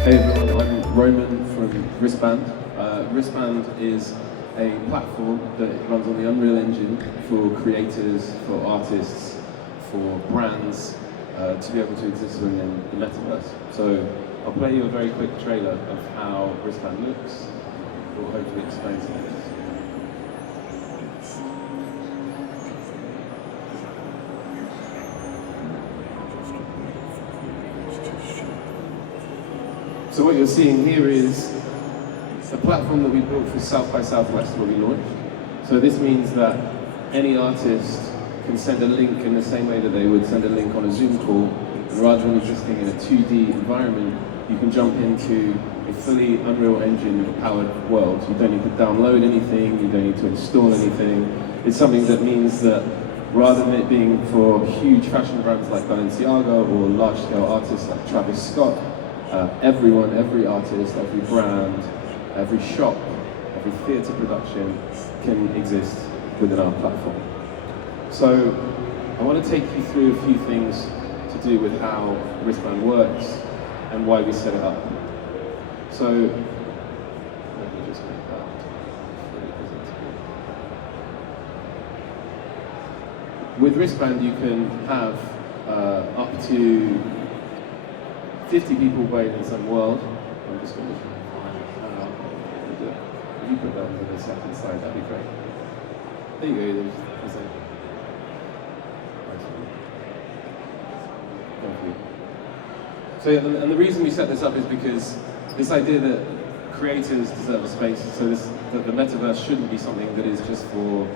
Hey everyone, I'm Roman from Ristband. Ristband is a platform that runs on the Unreal Engine for creators, for artists, for brands to be able to exist within the Metaverse. So I'll play you a very quick trailer of how Ristband looks. It will hopefully explain some of this. So what you're seeing here is a platform that we built for South by Southwest when we launched. So this means that any artist can send a link in the same way that they would send a link on a Zoom call. And rather than existing in a 2D environment, you can jump into a fully Unreal Engine powered world. You don't need to download anything, you don't need to install anything. It's something that means that rather than it being for huge fashion brands like Balenciaga or large scale artists like Travis Scott, everyone, every artist, every brand, every shop, every theatre production can exist within our platform. So I want to take you through a few things to do with how Ristband works and why we set it up. So let me just make that fully presentable. With Ristband you can have up to 50 people playing in some world. I'm just going to find if you put that into the second slide, that'd be great. There you go, there's a thank you. So yeah, and the reason we set this up is because this idea that creators deserve a space, so that the metaverse shouldn't be something that is just for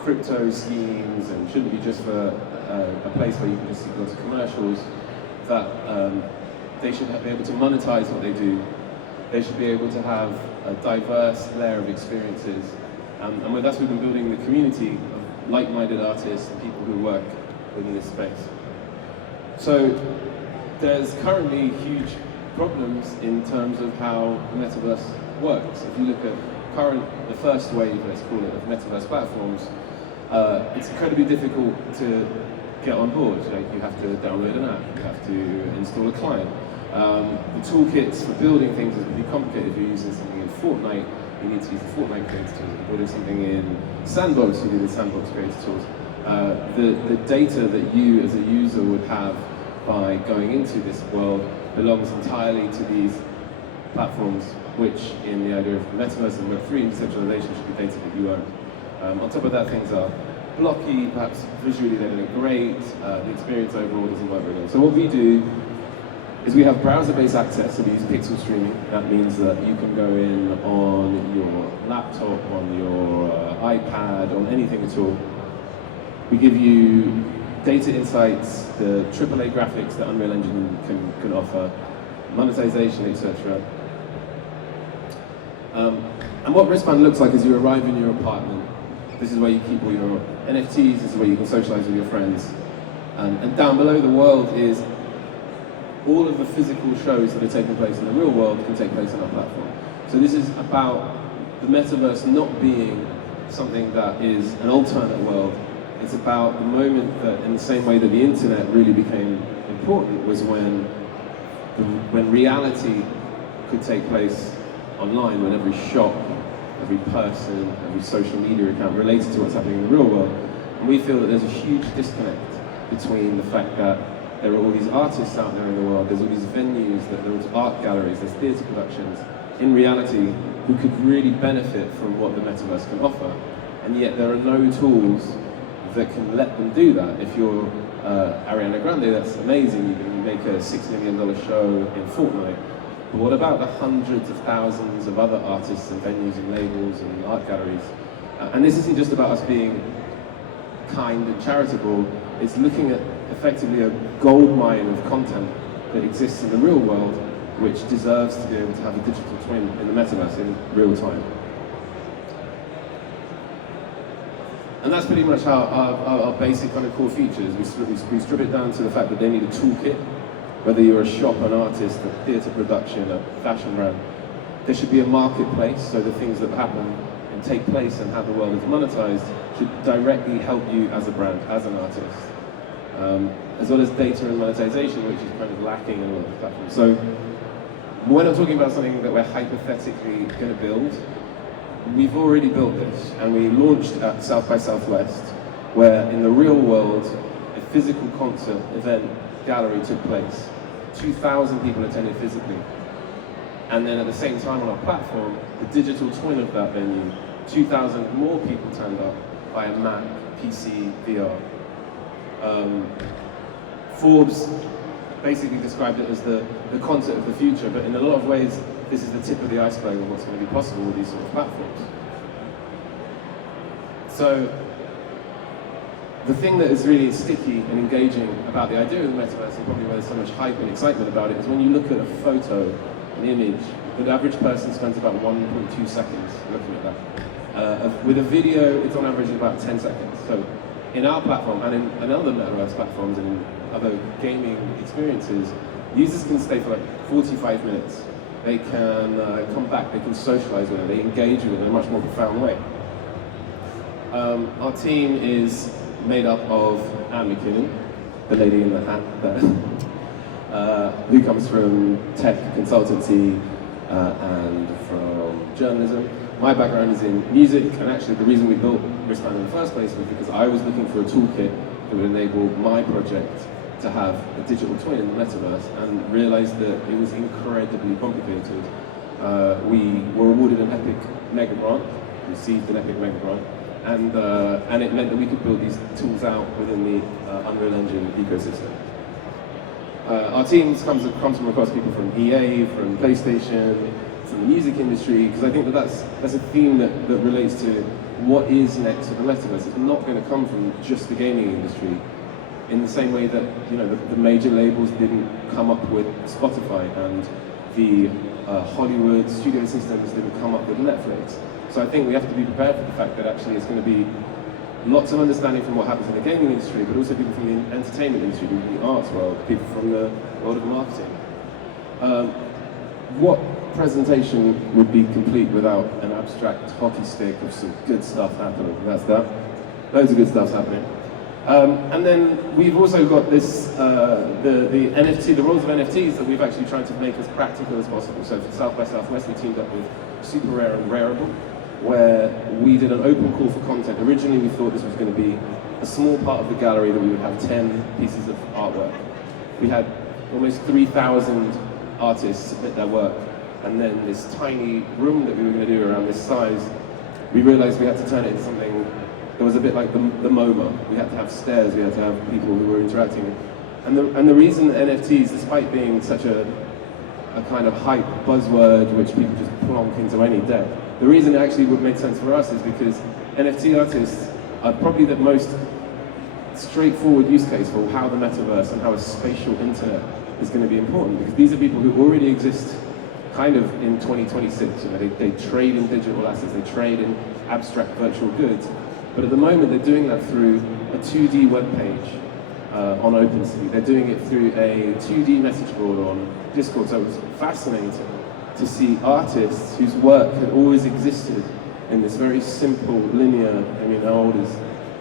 crypto schemes and shouldn't be just for a place where you can just see lots of commercials, that they should be able to monetize what they do. They should be able to have a diverse layer of experiences. And with us, we've been building the community of like-minded artists and people who work within this space. So there's currently huge problems in terms of how the metaverse works. If you look at the first wave, let's call it, of metaverse platforms, it's incredibly difficult to get on board. You have to download an app, you have to install a client. The toolkits for building things is really complicated. If you're using something in Fortnite, you need to use the Fortnite creator tools. If you're building something in Sandbox, you do the Sandbox creator tools. The data that you as a user would have by going into this world belongs entirely to these platforms, which in the idea of the metaverse and Web3 and decentralization should be data that you own. On top of that, things are blocky, perhaps visually they don't look great, the experience overall doesn't work very well. So what we do is we have browser-based access, so we use pixel streaming. That means that you can go in on your laptop, on your iPad, on anything at all. We give you data insights, the AAA graphics that Unreal Engine can offer, monetization, etc. And what Ristband looks like is you arrive in your apartment. This is where you keep all your NFTs, this is where you can socialize with your friends. And down below the world is all of the physical shows that are taking place in the real world can take place on our platform. So this is about the metaverse not being something that is an alternate world. It's about the moment that, in the same way that the internet really became important, was when reality could take place online, when every shop, every person, every social media account related to what's happening in the real world. And we feel that there's a huge disconnect between the fact that there are all these artists out there in the world, there's all these venues, there's art galleries, there's theatre productions, in reality, who could really benefit from what the metaverse can offer. And yet there are no tools that can let them do that. If you're Ariana Grande, that's amazing, you can make a $6 million show in Fortnite. But what about the hundreds of thousands of other artists and venues and labels and art galleries? And this isn't just about us being kind and charitable, it's looking at effectively a gold mine of content that exists in the real world, which deserves to be able to have a digital twin in the metaverse in real time. And that's pretty much our basic kind of core features. We strip it down to the fact that they need a toolkit. Whether you're a shop, an artist, a theatre production, a fashion brand, there should be a marketplace, so the things that happen and take place and how the world is monetized should directly help you as a brand, as an artist. As well as data and monetization, which is kind of lacking in a lot of platforms. So we're not talking about something that we're hypothetically going to build. We've already built this, and we launched at South by Southwest, where in the real world, a physical concert event gallery took place. 2,000 people attended physically. And then at the same time on our platform, the digital twin of that venue, 2,000 more people turned up via Mac, PC, VR. Forbes basically described it as the concert of the future, but in a lot of ways, this is the tip of the iceberg of what's going to be possible with these sort of platforms. So, the thing that is really sticky and engaging about the idea of the metaverse, and probably why there's so much hype and excitement about it, is when you look at a photo, an image, the average person spends about 1.2 seconds looking at that. With a video, it's on average about 10 seconds. So, in our platform, and in other metaverse platforms, and in other gaming experiences, users can stay for like 45 minutes. They can come back, they can socialize with it, they engage with it in a much more profound way. Our team is made up of Anne McKinnon, the lady in the hat there, who comes from tech consultancy and from journalism. My background is in music, and actually the reason we built Ristband in the first place was because I was looking for a toolkit that would enable my project to have a digital twin in the metaverse, and realized that it was incredibly complicated. We were awarded an Epic Mega Grant, received an Epic Mega Grant, and it meant that we could build these tools out within the Unreal Engine ecosystem. Our teams comes from across people from EA, from PlayStation, from the music industry, because I think that's a theme that relates to what is next for the metaverse. It's not going to come from just the gaming industry, in the same way that the major labels didn't come up with Spotify, and the Hollywood studio systems didn't come up with Netflix. So I think we have to be prepared for the fact that actually it's going to be lots of understanding from what happens in the gaming industry, but also people from the entertainment industry, people from the arts world, people from the world of marketing. What presentation would be complete without an abstract hockey stick of some good stuff happening? That's that. Loads of good stuff's happening. And then we've also got this, the NFT, the roles of NFTs that we've actually tried to make as practical as possible. So for South by Southwest, we teamed up with Super Rare and Rareable, where we did an open call for content. Originally, we thought this was going to be a small part of the gallery that we would have 10 pieces of artwork. We had almost 3,000 artists submit their work, and then this tiny room that we were going to do around this size, we realized we had to turn it into something that was a bit like the MoMA. We had to have stairs, we had to have people who were interacting. And the reason that NFTs, despite being such a kind of hype buzzword which people just plonk into any deck, the reason it actually would make sense for us is because NFT artists are probably the most straightforward use case for how the metaverse and how a spatial internet is going to be important, because these are people who already exist kind of in 2026. They trade in digital assets, they trade in abstract virtual goods, but at the moment they're doing that through a 2D web page on OpenSea. They're doing it through a 2D message board on Discord. So it was fascinating to see artists whose work had always existed in this very simple, linear, how old is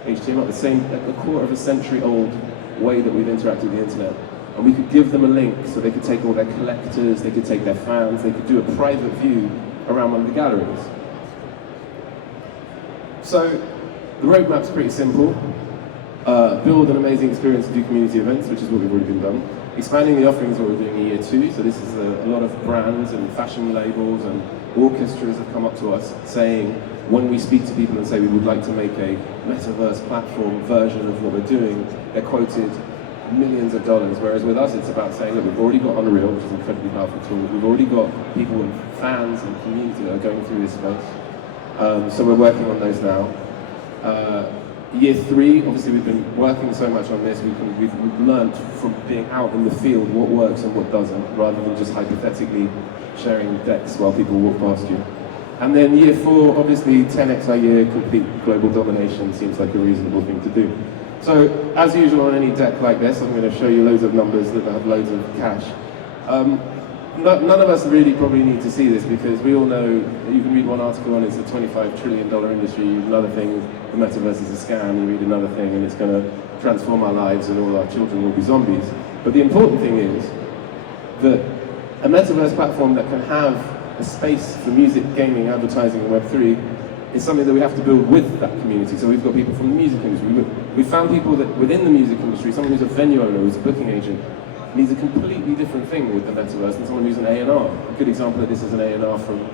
HTML? A quarter of a century old way that we've interacted with the internet. And we could give them a link so they could take all their collectors, they could take their fans, they could do a private view around one of the galleries. So the roadmap's pretty simple. Build an amazing experience to do community events, which is what we've already been done. Expanding the offerings, what we're doing in year 2. So this is a lot of brands and fashion labels and orchestras have come up to us saying, when we speak to people and say we would like to make a metaverse platform version of what we're doing, they're quoted millions of dollars, whereas with us it's about saying, look, we've already got Unreal, which is an incredibly powerful tool. We've already got people and fans and community that are going through this space. So we're working on those now. Year 3, obviously we've been working so much on this, we've learned from being out in the field what works and what doesn't, rather than just hypothetically sharing decks while people walk past you. And then year 4, obviously 10x a year, complete global domination seems like a reasonable thing to do. So, as usual on any deck like this, I'm going to show you loads of numbers that have loads of cash. None of us really probably need to see this, because we all know, you can read one article and it's a $25 trillion industry, another thing, the metaverse is a scam, you read another thing and it's going to transform our lives and all our children will be zombies. But the important thing is that a metaverse platform that can have a space for music, gaming, advertising, and Web3 is something that we have to build with that community. So we've got people from the music industry. We found people that within the music industry, someone who's a venue owner, who's a booking agent, needs a completely different thing with the metaverse than someone who's an A&R. A good example of this is an A&R from,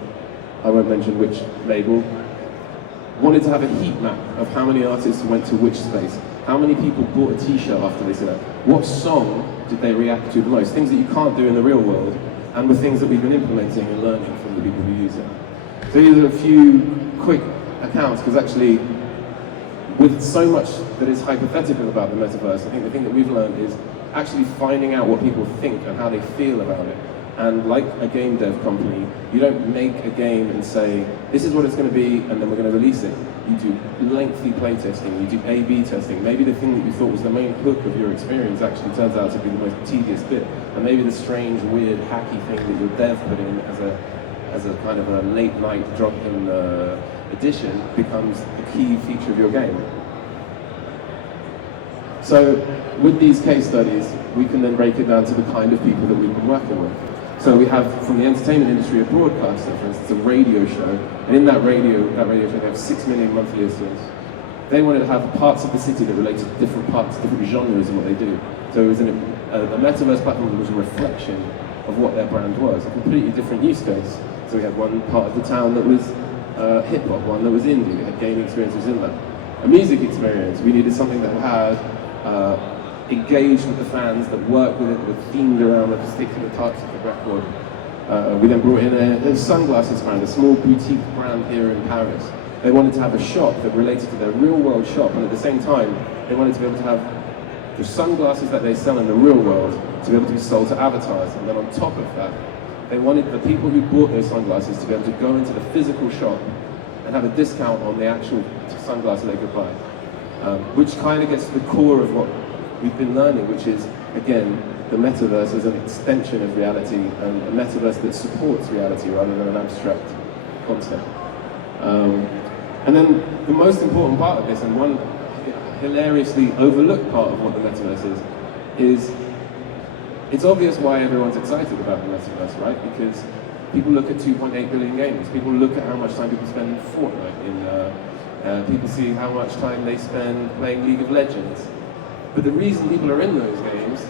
I won't mention which label, wanted to have a heat map of how many artists went to which space, how many people bought a t-shirt after they said that, what song did they react to the most, things that you can't do in the real world, and the things that we've been implementing and learning from the people who use it. So these are a few quick accounts, because actually, with so much that is hypothetical about the metaverse, I think the thing that we've learned is actually finding out what people think and how they feel about it. And like a game dev company, you don't make a game and say, this is what it's going to be, and then we're going to release it. You do lengthy play testing, you do A/B testing. Maybe the thing that you thought was the main hook of your experience actually turns out to be the most tedious bit. And maybe the strange, weird, hacky thing that your dev put in as a kind of a late night drop-in addition becomes a key feature of your game. So with these case studies, we can then break it down to the kind of people that we've been working with. So we have, from the entertainment industry, a broadcaster, for instance, a radio show, and in that radio show, they have 6 million monthly listeners. They wanted to have parts of the city that related to different parts, different genres in what they do. So it was a metaverse platform that was a reflection of what their brand was, a completely different use case. So we had one part of the town that was hip-hop, one that was indie, we had gaming experiences in that. A music experience, we needed something that had engaged with the fans, that worked with it, that were themed around the particular parts of the record. We then brought in a sunglasses brand, a small boutique brand here in Paris. They wanted to have a shop that related to their real world shop, and at the same time, they wanted to be able to have the sunglasses that they sell in the real world to be able to be sold to avatars. And then on top of that, they wanted the people who bought those sunglasses to be able to go into the physical shop and have a discount on the actual sunglasses they could buy. Which kind of gets to the core of what we've been learning, which is, again, the metaverse is an extension of reality, and a metaverse that supports reality rather than an abstract concept. And then the most important part of this, and one hilariously overlooked part of what the metaverse is it's obvious why everyone's excited about the metaverse, right? Because people look at 2.8 billion games, people look at how much time people spend in Fortnite, people see how much time they spend playing League of Legends. But the reason people are in those games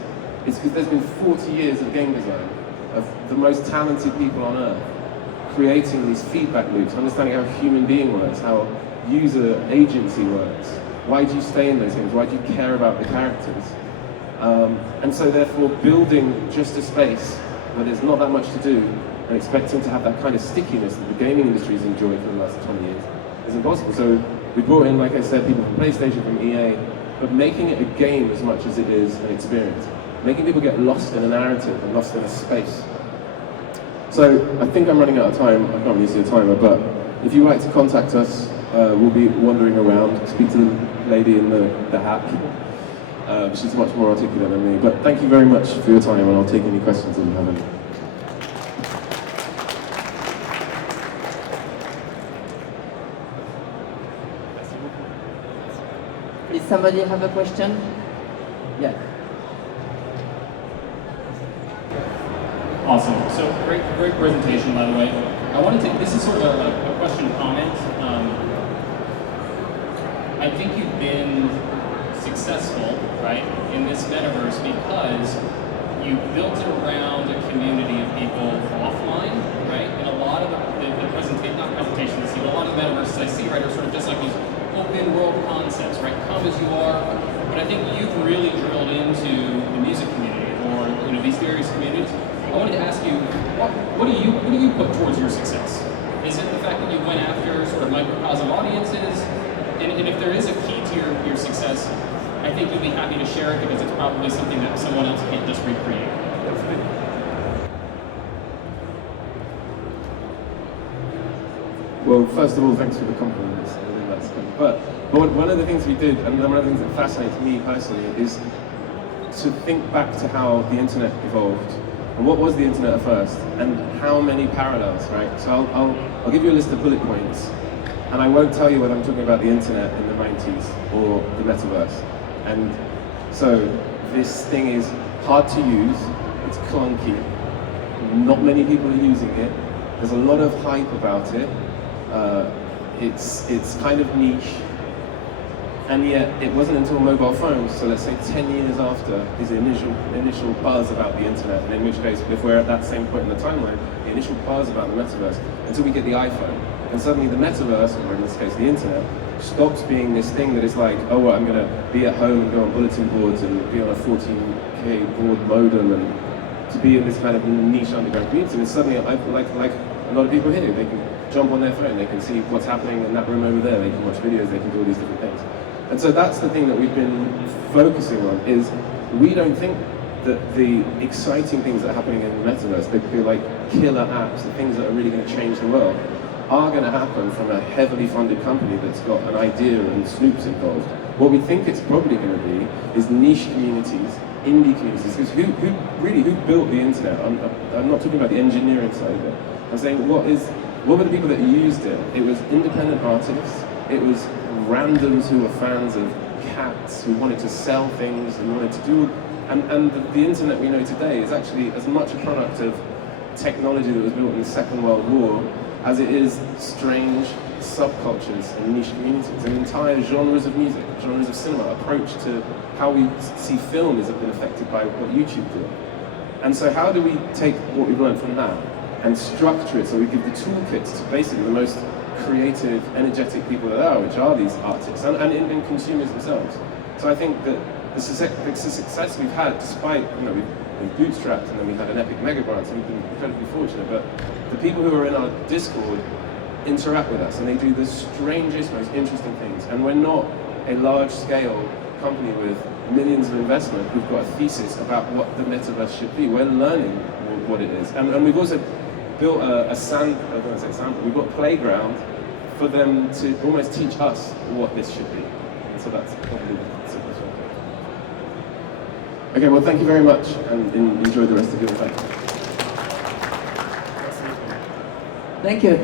is because there's been 40 years of game design, of the most talented people on earth, creating these feedback loops, understanding how a human being works, how user agency works. Why do you stay in those games? Why do you care about the characters? And so therefore building just a space where there's not that much to do and expecting to have that kind of stickiness that the gaming industry has enjoyed for the last 20 years is impossible. So we brought in, like I said, people from PlayStation, from EA, but making it a game as much as it is an experience. Making people get lost in a narrative and lost in a space. So I think I'm running out of time. I can't really see a timer, but if you'd like to contact us, we'll be wandering around, speak to the lady in the hat. She's much more articulate than me. But thank you very much for your time, and I'll take any questions that you have any. Does somebody have a question? Yeah. Awesome. So great presentation, by the way. I wanted to, this is sort of a question comment. I think you've been successful, right, in this metaverse because you built it around a community of people offline, right? And a lot of the presentation, not presentations I see, but a lot of the metaverses I see, right, are sort of just like these open world concepts, right? Come as you are. But I think you've really drilled into the music community, or these various communities. I wanted to ask you, what do you put towards your success? Is it the fact that you went after sort of microcosm audiences? And if there is a key to your success, I think you'll be happy to share it because it's probably something that someone else can't just recreate. Well, first of all, thanks for the compliments. I think that's good. But one of the things we did, and one of the things that fascinates me personally, is to think back to how the internet evolved. And what was the internet at first? And how many parallels, right? So I'll give you a list of bullet points. And I won't tell you whether I'm talking about the internet in the 90s or the metaverse. And so this thing is hard to use, it's clunky, not many people are using it. There's a lot of hype about it. It's kind of niche. And yet, it wasn't until mobile phones, so let's say 10 years after, is the initial buzz about the internet, and in which case, if we're at that same point in the timeline, the initial buzz about the metaverse, until we get the iPhone. And suddenly the metaverse, or in this case the internet, stops being this thing that is like, oh, well, I'm going to be at home and go on bulletin boards and be on a 14K board modem and to be in this kind of niche underground community. And suddenly, like a lot of people here, they can jump on their phone, they can see what's happening in that room over there, they can watch videos, they can do all these different things. And so that's the thing that we've been focusing on, is we don't think that the exciting things that are happening in the metaverse, the like killer apps, the things that are really going to change the world, are going to happen from a heavily funded company that's got an idea and Snoop's involved. What we think it's probably going to be is niche communities, indie communities, because who built the internet? I'm not talking about the engineering side of it. I'm saying what were the people that used it? It was independent artists, it was randoms who were fans of cats, who wanted to sell things and wanted to do, and the internet we know today is actually as much a product of technology that was built in the Second World War as it is strange subcultures and niche communities, and entire genres of music, genres of cinema. Approach to how we see film has been affected by what YouTube did. And so how do we take what we've learned from that and structure it so we give the toolkits to basically the most creative, energetic people that are, which are these artists, and even consumers themselves. So I think that the success we've had, despite, we've bootstrapped and then we had an epic mega grant, so we've been incredibly fortunate, but the people who are in our Discord interact with us and they do the strangest, most interesting things. And we're not a large-scale company with millions of investment who've got a thesis about what the metaverse should be. We're learning what it is. And we've also built we've got a playground for them to almost teach us what this should be. And so that's probably the simplest way. Okay, well, thank you very much, and enjoy the rest of your day. Thank you.